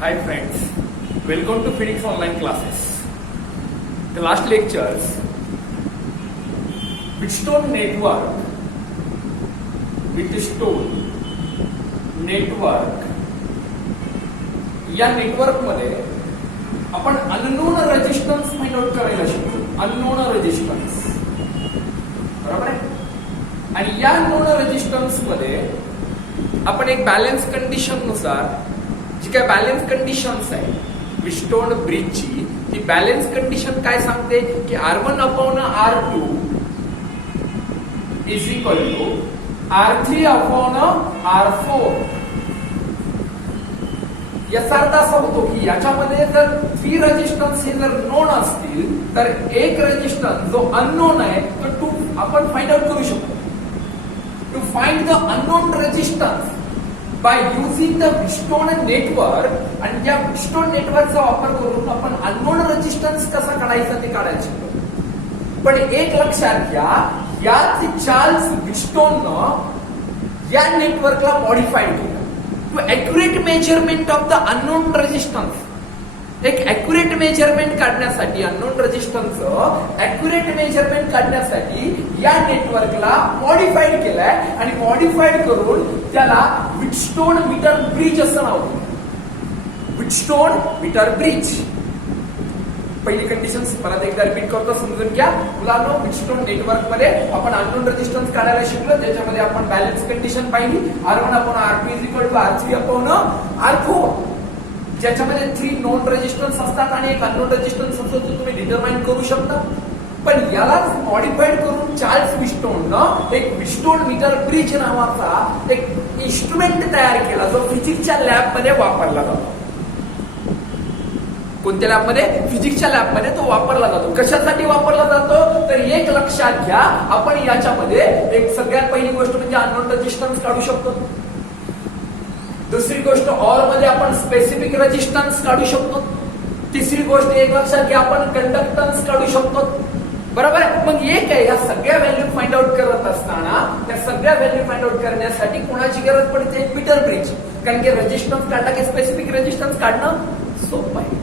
Hi friends, welcome to Phoenix online classes. The last lectures, Wheatstone network या network मध्ये आपण unknown resistance find out करायला शिकलो. Unknown resistance, बरोबर आहे. आणि या अननोन रेजिस्टन्स मध्ये आपण एक बॅलन्स कंडिशन नुसार जी काय बॅलन्स कंडिशन्स आहे व्हीटस्टोन ब्रिजची, ती बॅलन्स कंडिशन काय सांगते की R1 upon R2 is equal to R3 upon R4. याचा अर्थ असा होतो की याच्यामध्ये जर 3 रेजिस्टन्स हे जर नोन असतील तर एक रेजिस्टन्स जो अननोन आहे तो आपण फाइंड आउट करू शकतो. To find the unknown resistance by using the Wheatstone network, आणि या व्हीटस्टोन नेटवर्कचा वापर करून आपण अननोन रेजिस्टन्स कसा काढायचा ते काढायला शिकलो. पण एक लक्षात घ्या, याच चार्ल्स व्हीटस्टोननं या नेटवर्कला मॉडिफाईड केलं to accurate measurement of the unknown resistance. एक ॲक्युरेट मेजरमेंट काढण्यासाठी, अननोन रेजिस्टन्सचं ॲक्युरेट मेजरमेंट काढण्यासाठी या नेटवर्कला मॉडिफाईड केलंय, आणि मॉडिफाईड करून त्याला व्हीटस्टोन मीटर ब्रिज असं नाव दिलं. Wheatstone meter bridge. पहिली कंडिशन परत एकदा रिपीट करतो, समजून घ्या मुलांनो. व्हीटस्टोन नेटवर्क मध्ये आपण अननोन रेजिस्टन्स काढायला शिकलो. त्याच्यामध्ये आपण बॅलन्स कंडिशन पाहिली, R1 upon R2 is equal to R3 upon R4, ज्याच्यामध्ये 3 नॉन रेजिस्टन्स असतात आणि एक अननोन रेजिस्टन्स असतो, तो तुम्ही डिटरमाइन करू शकता. पण यालाच मॉडिफाईड करून चार्ल्स व्हीटस्टोननं एक व्हीटस्टोन मीटर ब्रिज नावाचा एक इन्स्ट्रुमेंट तयार केला, जो फिजिक्सच्या लॅबमध्ये वापरला जातो. कोणत्या लॅबमध्ये? फिजिक्सच्या लॅबमध्ये तो वापरला जातो. कशासाठी वापरला जातो तर एक लक्षात घ्या, आपण याच्यामध्ये एक सगळ्यात पहिली गोष्ट म्हणजे अननोन रेजिस्टन्स काढू शकतो. दुसरी गोष्ट ऑर मध्ये आपण स्पेसिफिक रेजिस्टन्स काढू शकतो. तिसरी गोष्ट एक लक्षात घ्या, आपण कंडक्टन्स काढू शकतो. बरोबर आहे. मग एक आहे, या सगळ्या व्हॅल्यू फाइंड आउट करत असताना त्या सगळ्या व्हॅल्यू फाइंड आउट करण्यासाठी कोणाची गरज पडते? Meter bridge. कारण की रेजिस्टन्स काढला की स्पेसिफिक रेजिस्टन्स काढणं सोपं आहे.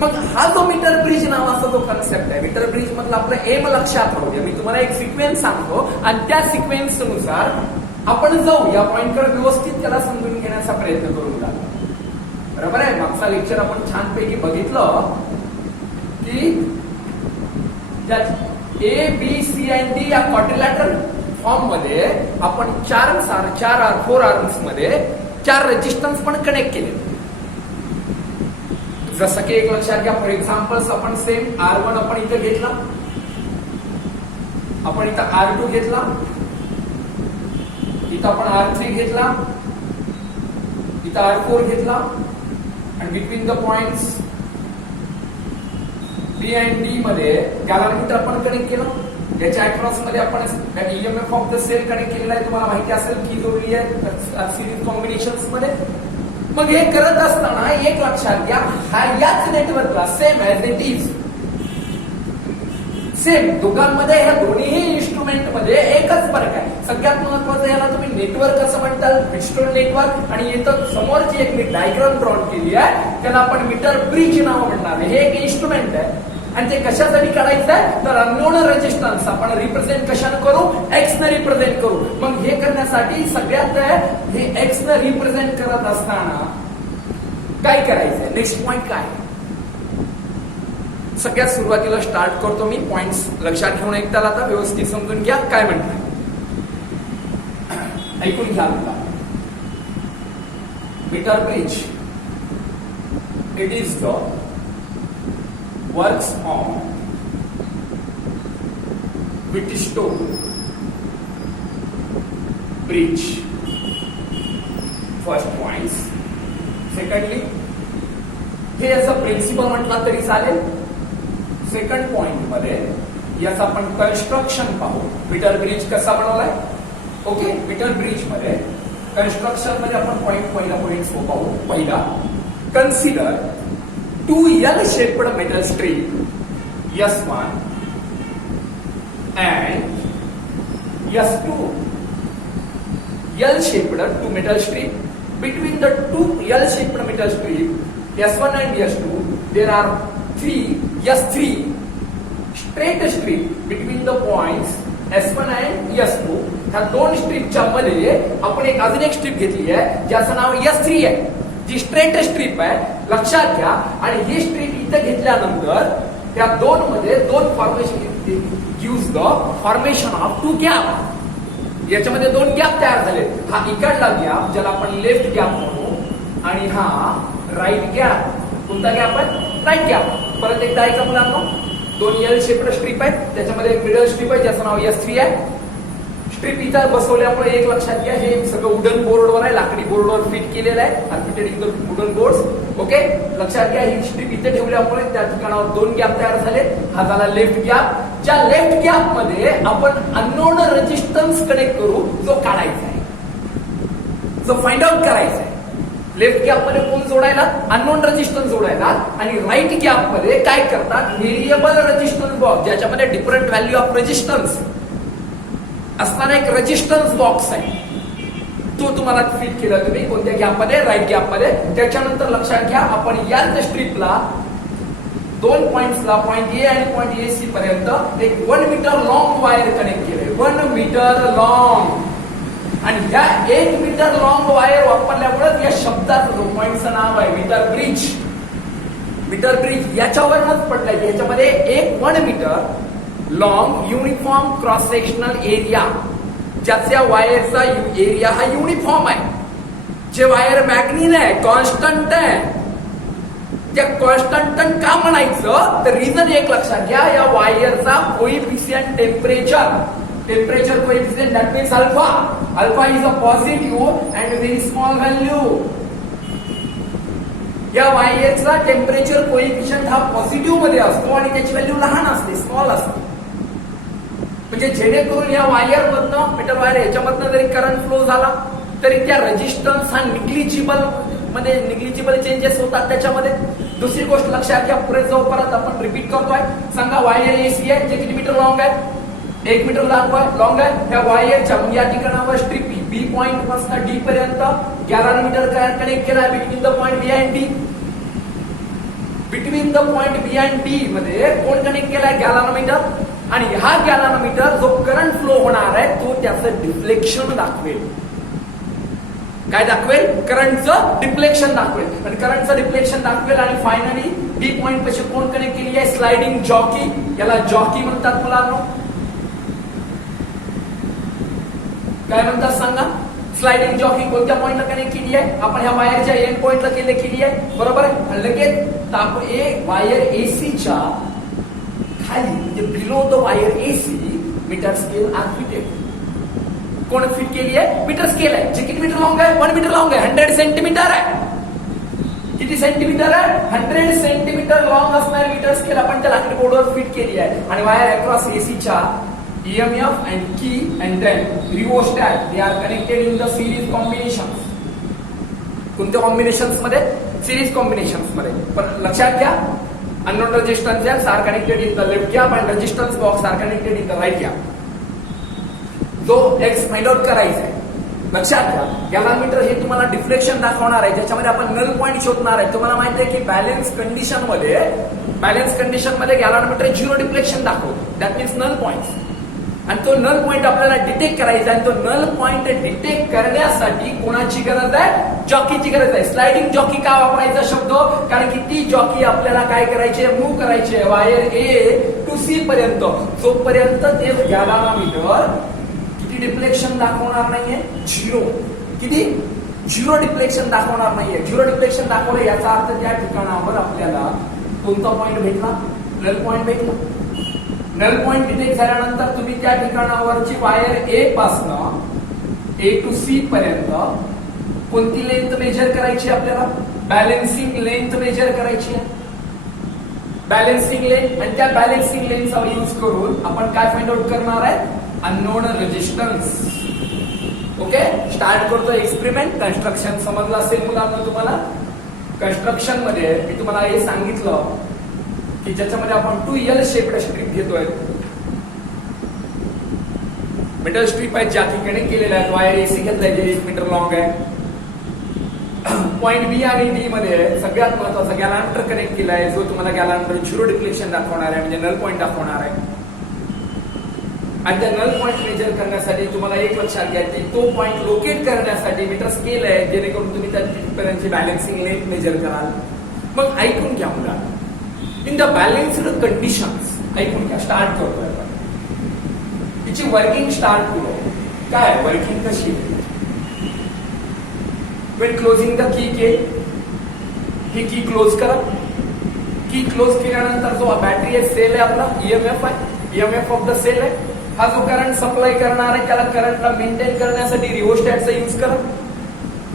मग हा जो मीटर ब्रिज नावाचा जो कन्सेप्ट आहे, मीटर ब्रिज मधला आपला एम लक्षात राहू द्या. मी तुम्हाला एक सिक्वेन्स सांगतो आणि त्या सिक्वेन्स नुसार आपण जाऊ या पॉइंटकडे, व्यवस्थित त्याला समजून घेण्याचा प्रयत्न करू लागलो. बरोबर आहे. मागचा लेक्चर आपण छानपैकी बघितलं की A B C and D या क्वाड्रिलॅटरल फॉर्म मध्ये आपण 4 आर्म्स मध्ये 4 रेजिस्टन्स पण कनेक्ट केले. जसं की एक लक्षात घ्या, फॉर एक्झाम्पल्स आपण सेम R1 आपण इथं घेतला, आपण इथं R2 घेतला, इथं आपण R3 घेतला, इथं R4 घेतला, आणि between the points B and D मध्ये गॅलॅमीटर आपण कनेक्ट केलं. याच्या अक्रॉस मध्ये आपण EMF of the cell connect केलेला आहे. तुम्हाला माहिती असेल की जोडली आहे सिरीज कॉम्बिनेशन्स मध्ये. मग हे करत असताना एक लक्षात घ्या, हा याच नेटवर्कला same as it is same दोघांमध्ये, ह्या दोन्ही इन्स्ट्रुमेंट मध्ये एकच फरक आहे. सगळ्यात महत्वाचं याला तुम्ही नेटवर्क असं म्हणताल, व्हीटस्टोन नेटवर्क. आणि इथं समोरची एक मी डायग्राम ड्रॉन केली आहे, त्याला आपण मीटर ब्रिज नाव म्हणणार. हे एक इन्स्ट्रुमेंट आहे आणि ते कशासाठी काढायचं आहे तर अननोन रेजिस्टन्स आपण रिप्रेझेंट कशाने करू? एक्स ने रिप्रेझेंट करू. मग हे करण्यासाठी सगळ्यात हे एक्स ने रिप्रेझेंट करत असताना काय करायचंय? नेक्स्ट पॉइंट काय? सगळ्यात सुरुवातीला स्टार्ट करतो मी. पॉइंट्स लक्षात घेऊन ऐकताल, आता व्यवस्थित समजून घ्या काय म्हणतात, ऐकून घ्या. Meter bridge it is the works on Wheatstone bridge. First points. Secondly, हे याचा प्रिन्सिपल म्हटला तरी चालेल. सेकंड पॉइंट मध्ये याचं आपण कन्स्ट्रक्शन पाहू. मीटर ब्रिज कसा बनवलाय. ओके, मीटर ब्रिज मध्ये कन्स्ट्रक्शन मध्ये आपण पहिला पॉइंट पाहू. पहिला, consider 2 L-shaped metal strip S1 and S2. L-shaped 2 metal strip between the two L-shaped metal strip S1 and S2 there are three S3 straight strip between the points S1 and S2. ह्या दोन स्ट्रीपच्या मध्ये आपण एक अजून एक strip घेतली आहे ज्याचं नाव S3 आहे, जी स्ट्रेट स्ट्रीप आहे, लक्षात घ्या. आणि ही स्ट्रीप इथे घेतल्यानंतर त्या दोन मध्ये दोन formation gives the formation of two gap. याच्यामध्ये दोन गॅप तयार झाले. हा इकडला गॅप ज्याला आपण लेफ्ट गॅप म्हणू आणि हा राईट गॅप. कोणता गॅप आहे? Right gap. परत एकदा ऐका मुलांनो, दोन एल शेप्ड स्ट्रीप आहेत, त्याच्यामध्ये एक मिडल स्ट्रीप आहे ज्याचं नाव S3 आहे. स्ट्रीप इथं बसवल्यामुळे एक लक्षात घ्या, हे सगळं वुडन बोर्डवर आहे, लाकडी बोर्डवर फिट केलेलं आहे, architect in the wooden boards. Okay, लक्षात घ्या ही स्ट्रीप इथे ठेवल्यामुळे त्या ठिकाणावर दोन गॅप तयार झाले. हा झाला लेफ्ट गॅप. ज्या लेफ्ट गॅप मध्ये आपण अननोन रेजिस्टन्स कनेक्ट करू, जो काढायचा आहे, जो फाइंड आउट करायचा आहे. लेफ्ट गॅप मध्ये कोण जोडायला? अननोन रेजिस्टन्स जोडायला. आणि राईट गॅप मध्ये काय करतात? व्हेरिएबल रेजिस्टन्स बॉक्स, ज्याच्यामध्ये डिफरंट व्हॅल्यू ऑफ रेजिस्टन्स असणारा एक रेजिस्टन्स बॉक्स आहे, तो तुम्हाला फिट केला तुम्ही कोणत्या गॅप मध्ये? राईट गॅप मध्ये. त्याच्यानंतर लक्षात घ्या, आपण याच स्ट्रीपला दोन पॉइंट्सला पॉइंट ए आणि पॉइंट ए सी पर्यंत एक 1 मीटर लॉंग वायर कनेक्ट केले. 1 मीटर लॉंग. आणि या 1 मीटर लॉंग वायर वापरल्यामुळे या शब्दाचं जो पॉइंटचं नाव आहे मीटर ब्रिज. मीटर ब्रिज याच्यावरच पडलंय. याच्यामध्ये एक 1 metre long uniform cross sectional area, ज्याच्या वायरचा एरिया हा युनिफॉर्म आहे. जे वायर मॅग्नीन आहे, कॉन्स्टंट आहे. त्या कॉन्स्टंट का म्हणायचं? तर रिझन एक लक्षात घ्या, या वायरचा coefficient temperature coefficient that means alpha. Alpha is a positive and very small value. या वायरचा टेम्परेचर कोइफिशियंट हा पॉझिटिव्ह मध्ये असतो आणि त्याची व्हॅल्यू लहान असते, स्मॉल असते. म्हणजे जेणेकरून या वायर मधनं, मीटर वायर याच्यामधनं जरी करंट फ्लो झाला तरी त्या रेजिस्टन्स हा निग्लिजिबल चेंजेस होतात त्याच्यामध्ये. दुसरी गोष्ट लक्षात घ्या, पुढे जाऊ परत आपण रिपीट करतोय. सांगा वायर एसी आहे, जे किती मीटर लॉंग आहे? 1 मीटर लॉंग आहे. त्या वायरच्या या ठिकाणावर स्ट्रीप बी पॉइंट पासून डी पर्यंत 11 मीटर कनेक्ट केला between the point B and D. Between the point B and D मध्ये कोण कनेक्ट केलाय? गॅलॅनोमीटर. आणि हा गॅलॅनोमीटर जो करंट फ्लो होणार आहे तो त्याचं डिफ्लेक्शन दाखवेल. काय दाखवेल? करंटचं डिफ्लेक्शन दाखवेल. आणि करंटचं डिफ्लेक्शन दाखवेल. आणि फायनली डी पॉइंट पाशी कोण कनेक्ट केली आहे? Sliding jockey. याला जॉकी म्हणतात मुलांनो. काय म्हणतात सांगा? स्लायडिंग जॉकी कोणत्या पॉइंटला कनेक्ट केली आहे? आपण ह्या वायरच्या एंड पॉइंटला केली आहे, बरोबर आहे. लगेच वायर एसीच्या खाली, म्हणजे below the wire AC metre scale are fitted. कोण फिट केली आहे? मीटर स्केल आहे, जे किती मीटर लॉंग आहे? 1 मीटर लॉंग आहे, 100 सेंटीमीटर आहे. किती सेंटीमीटर आहे? 100 सेंटीमीटर लॉंग असणारी मीटर स्केल आपण त्या लाकडी बोर्डवर फिट केली आहे. आणि वायर अक्रॉस एसीच्या EMF and key and then rheostat, they are connected in the series combinations. कोणत्या कॉम्बिनेशन्स मध्ये? सिरीज कॉम्बिनेशन्स मध्ये. पण लक्षात घ्या, unknown resistance are connected in the left gap and resistance box are connected in the right gap. जो X find out करायचा आहे, लक्षात घ्या. गॅलॅनोमीटर हे तुम्हाला डिफ्लेक्शन दाखवणार आहे, ज्याच्यामध्ये आपण नल पॉईंट शोधणार आहे. तुम्हाला माहिती आहे की बॅलन्स कंडिशन मध्ये गॅलॅनोमीटर 0 डिफ्लेक्शन दाखवतो. That means null point. आणि तो नल पॉइंट आपल्याला डिटेक्ट करायचा आहे. तो नल पॉइंट डिटेक्ट करण्यासाठी कोणाची गरज आहे? जॉकीची गरज आहे. स्लायडिंग जॉकी का वापरायचा शब्द? कारण की ती जॉकी आपल्याला काय करायची आहे? मूव्ह करायची आहे वायर ए टू सी पर्यंत. जोपर्यंत ते गॅलॅनोमीटर किती डिफ्लेक्शन दाखवणार नाहीये? 0. किती? 0 डिफ्लेक्शन दाखवणार नाहीये. 0 डिफ्लेक्शन दाखवलं याचा अर्थ त्या ठिकाणावर आपल्याला कोणता पॉइंट भेटला? नल पॉइंट भेटला. नल पॉइंट डिटेक्ट झाल्यानंतर तुम्ही त्या ठिकाणावरची वायर ए पासनं ए टू सी पर्यंत कोणती लेंथ मेजर करायची? आपल्याला बॅलन्सिंग लेंथ मेजर करायची आहे. Balancing length. आणि त्या बॅलन्सिंग लेंथचा यूज करून आपण काय फाइंड आउट करणार आहे? Unknown resistance. ओके, स्टार्ट करतो एक्सपेरिमेंट. कन्स्ट्रक्शन समजलं असेल मुलांना तुम्हाला. कन्स्ट्रक्शन मध्ये मी तुम्हाला हे सांगितलं की ज्याच्यामध्ये आपण 2L शेप्ड स्ट्रीप घेतोय. मेटल स्ट्रीप आहेत ज्या ठिकाणी केलेल्या आहेत. वायर एसी घेतलाय जे 1 मीटर लॉंग आहे. पॉईंट बी आणि डी मध्ये सगळ्यात महत्वाचा गॅलांटर कनेक्ट केलाय, जो तुम्हाला गॅलांटर झिरो डिफ्लेक्शन दाखवणार आहे, म्हणजे नल पॉईंट दाखवणार आहे. आणि त्या नल पॉईंट मेजर करण्यासाठी तुम्हाला एक लक्षात घ्या की तो पॉईंट लोकेट करण्यासाठी मीटर स्केल आहे, जेणेकरून तुम्ही त्याची बॅलन्सिंग लेंथ मेजर कराल. मग ऐकून घ्या मुला, इन द बॅलन्स्ड कंडिशन्स, ऐकून घ्या, स्टार्ट करतोय आपण तिची वर्किंग स्टार्ट करू. काय वर्किंग कशी? वेन क्लोजिंग द की के, ही की क्लोज करा. की क्लोज केल्यानंतर जो बॅटरी आहे, सेल आहे आपला, ईएमएफ आहे, ईएमएफ ऑफ द सेल आहे. हा जो करंट सप्लाय करणार आहे त्याला करंटला मेंटेन करण्यासाठी रिओस्टॅटचा यूज करा.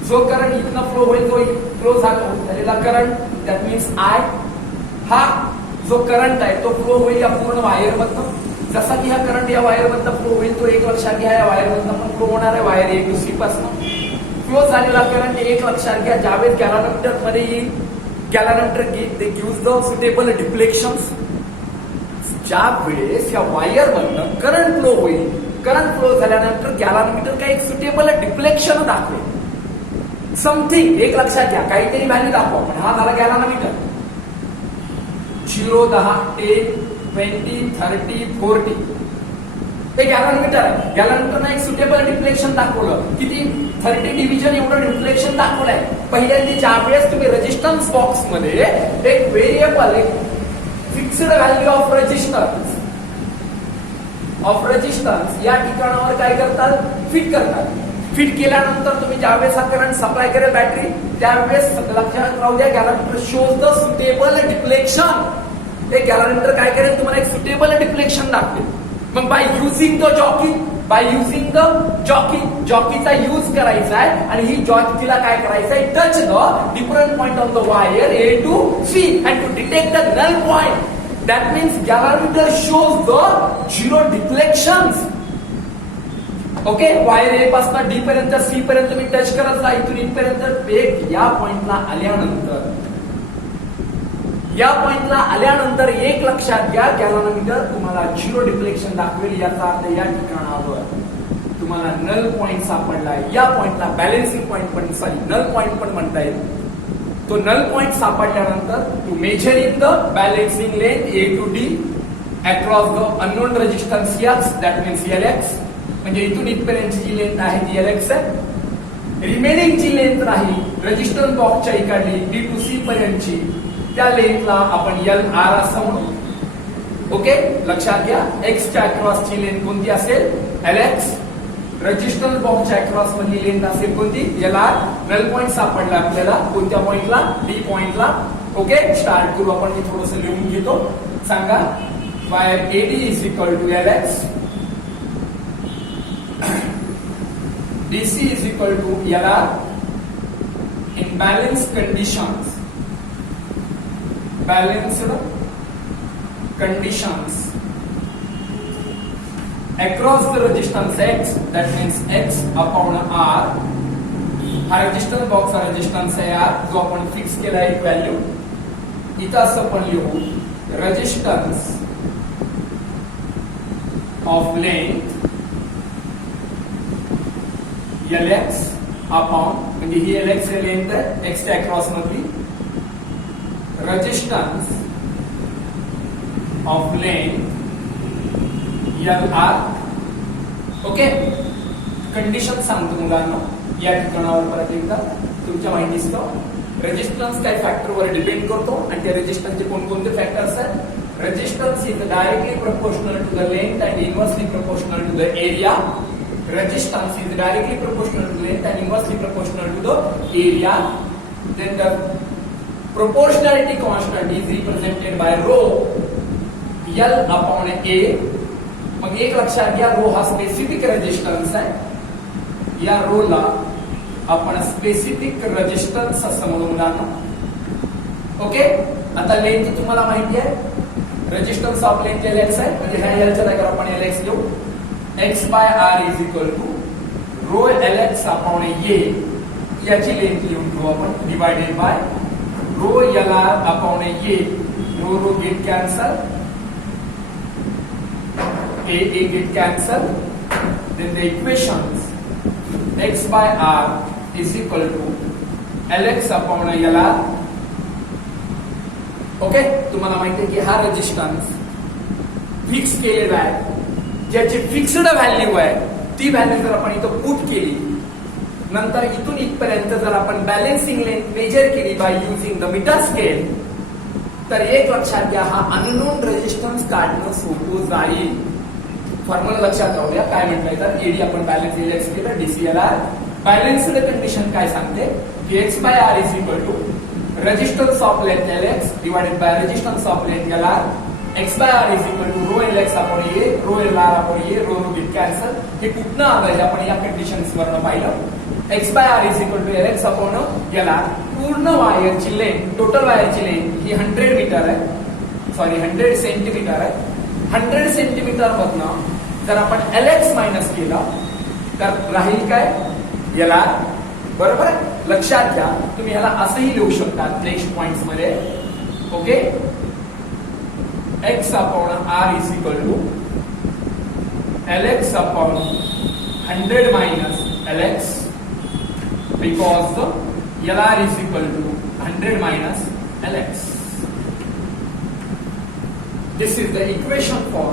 जो करंट इथनं फ्लो होईल, जो फ्लो झालेला करंट, दॅट मीन्स आय, हा जो करंट आहे तो फ्लो होईल या पूर्ण वायर मधनं. जसा की हा करंट या वायर मधनं फ्लो होईल, तो एक लक्षात घ्या या वायर मधनं पण फ्लो होणार आहे, वायर ए टू सी पासून. फ्लो झालेला करंट एक लक्षात घ्या, ज्यावेळेस गॅलानमीटर मध्ये येईल, गॅलानमीटर गिव्स द सुटेबल डिफ्लेक्शन्स. ज्या वेळेस या वायर मधनं करंट फ्लो होईल, करंट फ्लो झाल्यानंतर गॅलानमीटर काही एक सुटेबल डिफ्लेक्शन दाखवेल. समथिंग एक लक्षात घ्या, काहीतरी व्हॅल्यू दाखवा. पण हा झाला गॅलानमीटर. 0, 10, 10, 20, 30, 40 हे गॅलानमीटर आहे. गॅलानमीटरनं एक सुटेबल डिफ्लेक्शन दाखवलं. किती? 30 डिव्हिजन एवढं डिफ्लेक्शन दाखवलंय. पहिल्यांदा ज्या वेळेस तुम्ही रेजिस्टन्स बॉक्स मध्ये एक व्हेरिएबल, एक फिक्स्ड व्हॅल्यू ऑफ रेजिस्टन्स या ठिकाणावर काय करतात? फिट करतात. फिट केल्यानंतर तुम्ही ज्यावेळेस हा करंट सप्लाय करेल बॅटरी, त्यावेळेस लक्षात राहू द्या, गॅलानमीटर शोज द सुटेबल डिफ्लेक्शन. एक गॅलानमीटर काय करेल? तुम्हाला एक सुटेबल डिफ्लेक्शन दाखवेल. मग बाय युझिंग द जॉकीचा यूज करायचा आहे आणि ही जॉकीला काय करायचं आहे? Touch the different point of the wire A to C and to detect the null point. That means galvanometer shows the zero deflections. Okay, wire A पासून डी पर्यंत, सी पर्यंत मी टच करत जा, इथून इथपर्यंत. या पॉइंटला आल्यानंतर एक लक्षात घ्या, गॅलानमीटर तुम्हाला झिरो डिफ्लेक्शन दाखवेल. याचा अर्थ या ठिकाणावर तुम्हाला नल पॉइंट सापडलाय. या पॉइंटला बॅलन्सिंग पॉइंट पण, नल पॉइंट पण म्हणता येईल. तो नल पॉइंट सापडल्यानंतर to measure in the balancing length A to D across the unknown resistance X, that means LX. म्हणजे इथून इथपर्यंतची जी लेंथ आहे ती एलएक्स आहे. रिमेनिंग जी लेंथ राहील रेजिस्टन्स बॉक्सच्या इकडली डी टू सी पर्यंतची, त्या लेंथला आपण एल आर असं म्हणू. ओके, लक्षात घ्या, एक्सच्या अक्रॉसची लेंथ कोणती असेल? एलएक्स. रेजिस्टन्स बॉक्सच्या अक्रॉस मधली लेंथ असेल कोणती? L R. नल पॉइंट सापडला आपल्याला कोणत्या पॉइंटला? डी पॉइंटला. ओके, स्टार्ट करू आपण. मी थोडंसं लिहून घेतो. सांगा, wire AD is equal to LX, DC is equal to LR in balanced conditions. Across the resistance X, that means X upon R. हा रेजिस्टन्स बॉक्सचा रेजिस्टन्स आहे R, जो आपण फिक्स केला एक व्हॅल्यू. इथं असं पण लिहू, resistance of length LX upon, म्हणजे ही LX लेंथ आहे X च्या अक्रॉस मधली. Resistance of length LR. Okay, condition सांगतो मुलांना या ठिकाणावर परत एकदा तुमच्या माहितीचं. रेजिस्टन्स काही फॅक्टरवर डिपेंड करतो आणि त्या रेजिस्टन्सचे कोणकोणते फॅक्टर्स आहेत? Resistance is directly proportional to the length and inversely proportional to the area. Resistance is directly proportional to length and inversely proportional to the area. Then the proportionality constant is represented by rho L upon A. मग एक लक्षात घ्या, row हा specific resistance आहे. या रोला आपण specific resistance असं म्हणू मुलांना. ओके, आता लेंथ तुम्हाला माहिती आहे, रेजिस्टन्स ऑफ लेंथ LX आहे, म्हणजे ह्या L च्या जागेवर आपण LX घेऊ. X by R is equal to rho LX upon A, याची लेंथ लिहून घेऊ आपण, divided by rho LR upon A. Rho get cancel, A get cancel. Then the equations X by R is equal to Lx upon Lr. Okay, तुम्हाला माहिती आहे की हा resistance fix केलेला आहे, ज्याची फिक्स्ड व्हॅल्यू आहे ती व्हॅल्यू जर आपण इथं पुट केली, नंतर इथून इथपर्यंत जर आपण बॅलन्सिंग लेंथ मेजर केली by using the metre scale, तर एक लक्षात घ्या, हा अननोन रेजिस्टन्स काढणं सोपं जाईल. फॉर्म्युला लक्षात राहूया. काय म्हटलंय तर एडी आपण बॅलन्स एलएक्स केलं, डीसीएलआर. बॅलन्स्ड कंडिशन काय सांगते की X by R is equal to resistance of length LX divided by resistance of length LR. X by R is equal to rho LX upon A, rho LR upon A, rho rho with cancel. हे कुठनं आलं हे आपण या conditions वरनं पाहिलं. X by R is equal to LX upon LR. पूर्ण वायरची लेंथ, टोटल वायरची लेंथ ही 100 मीटर आहे, सॉरी 100 सेंटीमीटर आहे. 100 सेंटीमीटर मधनं जर आपण एलएक्स मायनस केलं तर राहील काय, एलआर. बरोबर आहे. लक्षात घ्या, तुम्ही याला असंही लिहू शकता नेक्स्ट पॉइंट्स मध्ये. Okay, X upon R is equal to LX upon 100 minus LX, because the LR is equal to 100 minus LX. This is the equation for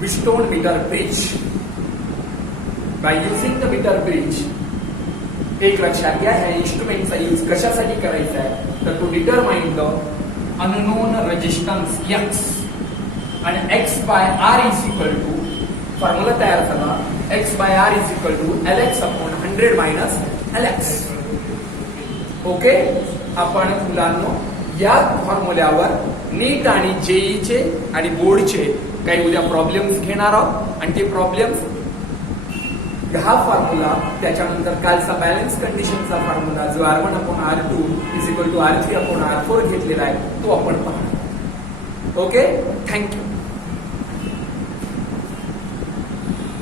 Wheatstone meter bridge. By using the meter bridge, एक लक्षात घ्या, ह्या इन्स्ट्रुमेंटचा use कशासाठी करायचा आहे तर to determine the unknown resistance X आणि X by R is equal to, formula तयार झाला, X by R is equal to LX upon 100 minus LX. Okay, आपण मुलांनो या फॉर्म्युल्यावर नीट आणि जेईचे आणि बोर्डचे काही उद्या प्रॉब्लेम्स घेणार आहोत, आणि ते प्रॉब्लेम्स हा फॉर्म्युला, त्याच्यानंतर कालचा बॅलन्स कंडिशनचा फॉर्म्युला जो R1 upon R2 is equal to R3 upon R4 घेतलेला आहे तो आपण पाहणार. Okay, thank you.